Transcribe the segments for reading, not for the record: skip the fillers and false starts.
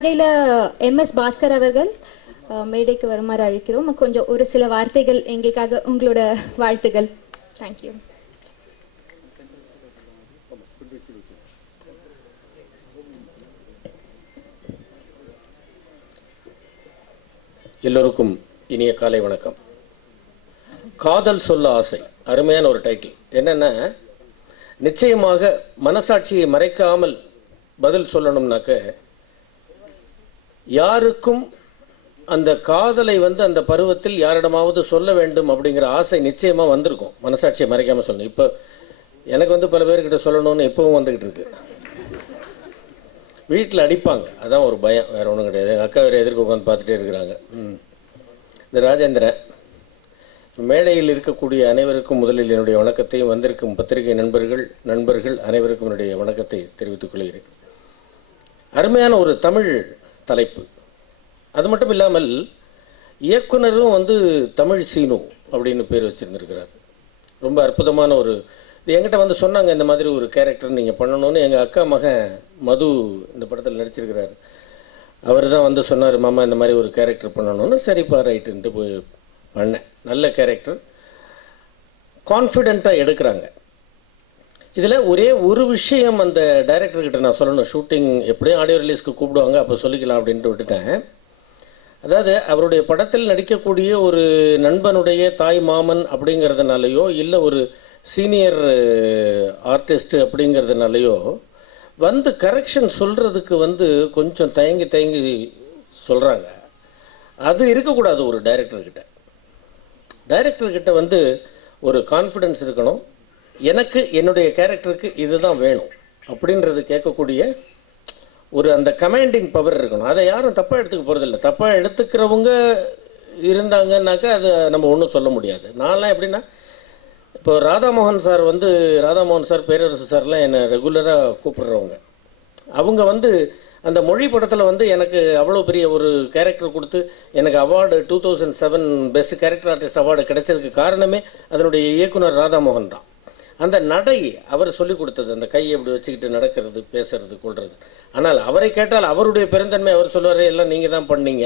MS Bhaskar அவர்கள் மேடைக்கு வருமாறு அழைக்கிறோம். கொஞ்சம் ஒரு சில வார்த்தைகள் எங்களுக்காக உங்களோட வாழ்த்துகள். தேங்க்யூ. எல்லோருக்கும் இனிய காலை வணக்கம். காதல் சொல்ல ஆசை, அருமையான ஒரு டைட்டில். என்னன்னா, நிச்சயமாக மனசாட்சியை மறைக்காமல் பதில் சொல்லணும்னாக்க, யாருக்கும் அந்த காதலை அந்த பருவத்தில் யாரிடமாவது சொல்ல வேண்டும் அப்படிங்கிற ஆசை நிச்சயமா வந்திருக்கும். மனசாட்சியை மறைக்காம சொல்லணும். இப்போ எனக்கு பல பேர்கிட்ட சொல்லணும்னு இப்பவும் வந்துகிட்டு இருக்கு. வீட்டில் அடிப்பாங்க, அதான் ஒரு பயம், வேற ஒன்றும் கிடையாது. எங்கள் அக்கா வேறு எதிர்க்க உட்காந்து பார்த்துட்டே இருக்கிறாங்க. இந்த ராஜேந்திரன் மேடையில் இருக்கக்கூடிய அனைவருக்கும் முதலில் என்னுடைய வணக்கத்தையும், வந்திருக்கும் பத்திரிகை நண்பர்கள் அனைவருக்கும் என்னுடைய வணக்கத்தை தெரிவித்துக் கொள்கிறேன். அருமையான ஒரு தமிழ் தலைப்பு. அது மட்டும் இல்லாமல் இயக்குனரும் தமிழ் சீனு அப்படின்னு பேர் வச்சிருந்திருக்கிறார். ரொம்ப அற்புதமான ஒரு, என்கிட்ட சொன்னாங்க இந்த மாதிரி ஒரு கேரக்டர் நீங்கள் பண்ணணும்னு. எங்கள் அக்கா மகன் மது இந்த படத்தில் நடிச்சிருக்கிறார். அவர் தான் சொன்னார், மாமா இந்த மாதிரி ஒரு கேரக்டர் பண்ணணும்னு. சரிப்பா ரைட்டுன்ட்டு போய் பண்ணேன். நல்ல கேரக்டர், கான்ஃபிடென்ட்டாக எடுக்கிறாங்க. இதில் ஒரே ஒரு விஷயம் அந்த டைரக்டர்கிட்ட நான் சொல்லணும். ஷூட்டிங் எப்படியும் ஆடியோ ரிலீஸ்க்கு கூப்பிடுவாங்க, அப்போ சொல்லிக்கலாம் அப்படின்ட்டு விட்டுட்டேன். அதாவது அவருடைய படத்தில் நடிக்கக்கூடிய ஒரு நண்பனுடைய தாய் மாமன் அப்படிங்கிறதுனாலையோ, இல்லை ஒரு சீனியர் ஆர்டிஸ்ட் அப்படிங்கிறதுனாலையோ கரெக்ஷன் சொல்கிறதுக்கு கொஞ்சம் தயங்கி சொல்கிறாங்க. அது இருக்கக்கூடாது. ஒரு டைரக்டர்கிட்ட ஒரு கான்ஃபிடென்ஸ் இருக்கணும். எனக்கு என்னுடைய கேரக்டருக்கு இதுதான் வேணும் அப்படின்றது கேட்கக்கூடிய ஒரு அந்த கமாண்டிங் பவர் இருக்கணும். அதை யாரும் தப்பாக எடுத்துக்க போகிறதில்லை. தப்பாக எடுத்துக்கிறவங்க இருந்தாங்கன்னாக்கா அதை நம்ம ஒன்றும் சொல்ல முடியாது. நான்லாம் எப்படின்னா, இப்போ ராதாமோகன் சார் பேரரசு சார்லாம் என்னை ரெகுலராக கூப்பிடுறவங்க. அவங்க அந்த மொழி படத்தில் எனக்கு அவ்வளோ பெரிய ஒரு கேரக்டர் கொடுத்து எனக்கு award 2007 best character artist award கிடைச்சதுக்கு காரணமே அதனுடைய இயக்குனர் ராதாமோகன் தான். அந்த நடை அவர் சொல்லிக் கொடுத்தது, அந்த கையை இப்படி வச்சுக்கிட்டு நடக்கிறது, பேசுறது, கொள்வது. ஆனால் அவரை கேட்டால் அவருடைய பெருந்தன்மை அவர் சொல்லுவார், எல்லாம் நீங்கள் தான் பண்ணீங்க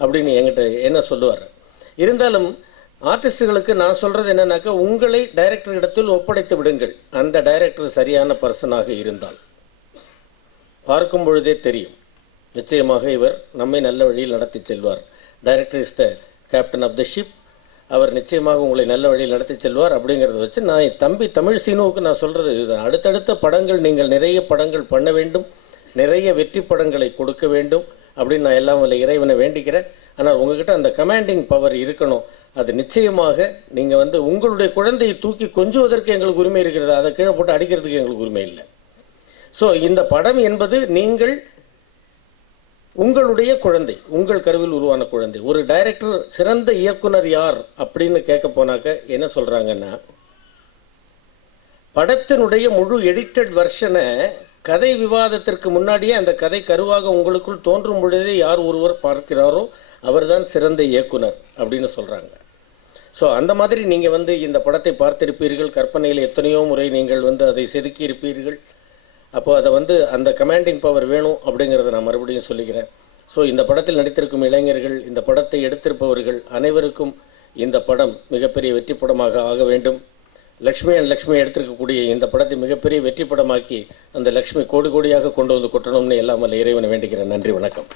அப்படின்னு என்கிட்ட என்ன சொல்லுவார். இருந்தாலும் ஆர்டிஸ்டுகளுக்கு நான் சொல்கிறது என்னன்னாக்கா, உங்களை டைரக்டர் இடத்தில் ஒப்படைத்து விடுங்கள். அந்த டைரக்டர் சரியான பர்சனாக இருந்தால் பார்க்கும் பொழுதே தெரியும், நிச்சயமாக இவர் நம்மை நல்ல வழியில் நடத்தி செல்வார். Director is the captain of the ship. அவர் நிச்சயமாக உங்களை நல்ல வழியில் நடத்தி செல்வார். அப்படிங்கிறத வச்சு நான் தம்பி தமிழ் சீனுவுக்கு நான் சொல்கிறது இதுதான். அடுத்தடுத்த படங்கள் நீங்கள் நிறைய படங்கள் பண்ண வேண்டும், நிறைய வெற்றி படங்களை கொடுக்க வேண்டும் அப்படின்னு நான் எல்லாம் வல்ல இறைவனை வேண்டிக்கிறேன். ஆனால் உங்ககிட்ட அந்த கமாண்டிங் பவர் இருக்கணும். அது நிச்சயமாக நீங்கள் உங்களுடைய குழந்தையை தூக்கி கொஞ்சுவதற்கு எங்களுக்கு உரிமை இருக்கிறது, அதை கீழே போட்டு அடிக்கிறதுக்கு எங்களுக்கு உரிமை இல்லை. ஸோ இந்த படம் என்பது நீங்கள் உங்களுடைய குழந்தை, உங்கள் கருவில் உருவான குழந்தை. ஒரு டைரக்டர் சிறந்த இயக்குனர் யார் அப்படின்னு கேட்க போனாக்க என்ன சொல்றாங்கன்னா, படத்தினுடைய முழு எடிட்டட் வெர்ஷனை கதை விவாதத்திற்கு முன்னாடியே அந்த கதை கருவாக உங்களுக்குள் தோன்றும் பொழுதே யார் ஒருவர் பார்க்கிறாரோ அவர்தான் சிறந்த இயக்குனர் அப்படின்னு சொல்றாங்க. ஸோ அந்த மாதிரி நீங்கள் இந்த படத்தை பார்த்திருப்பீர்கள். கற்பனையில் எத்தனையோ முறை நீங்கள் அதை செதுக்கி இருப்பீர்கள். அப்போ அதை அந்த கமாண்டிங் பவர் வேணும் அப்படிங்கிறத நான் மறுபடியும் சொல்லிக்கிறேன். ஸோ இந்த படத்தில் நடித்திருக்கும் இளைஞர்கள், இந்த படத்தை எடுத்திருப்பவர்கள் அனைவருக்கும் இந்த படம் மிகப்பெரிய வெற்றி படமாக ஆக வேண்டும். லக்ஷ்மி எடுத்திருக்கக்கூடிய இந்த படத்தை மிகப்பெரிய வெற்றி படமாக்கி அந்த லக்ஷ்மி கோடி கோடியாக கொண்டு கொட்டணும்னு எல்லாம் இறைவனை வேண்டிக்கிறேன். நன்றி, வணக்கம்.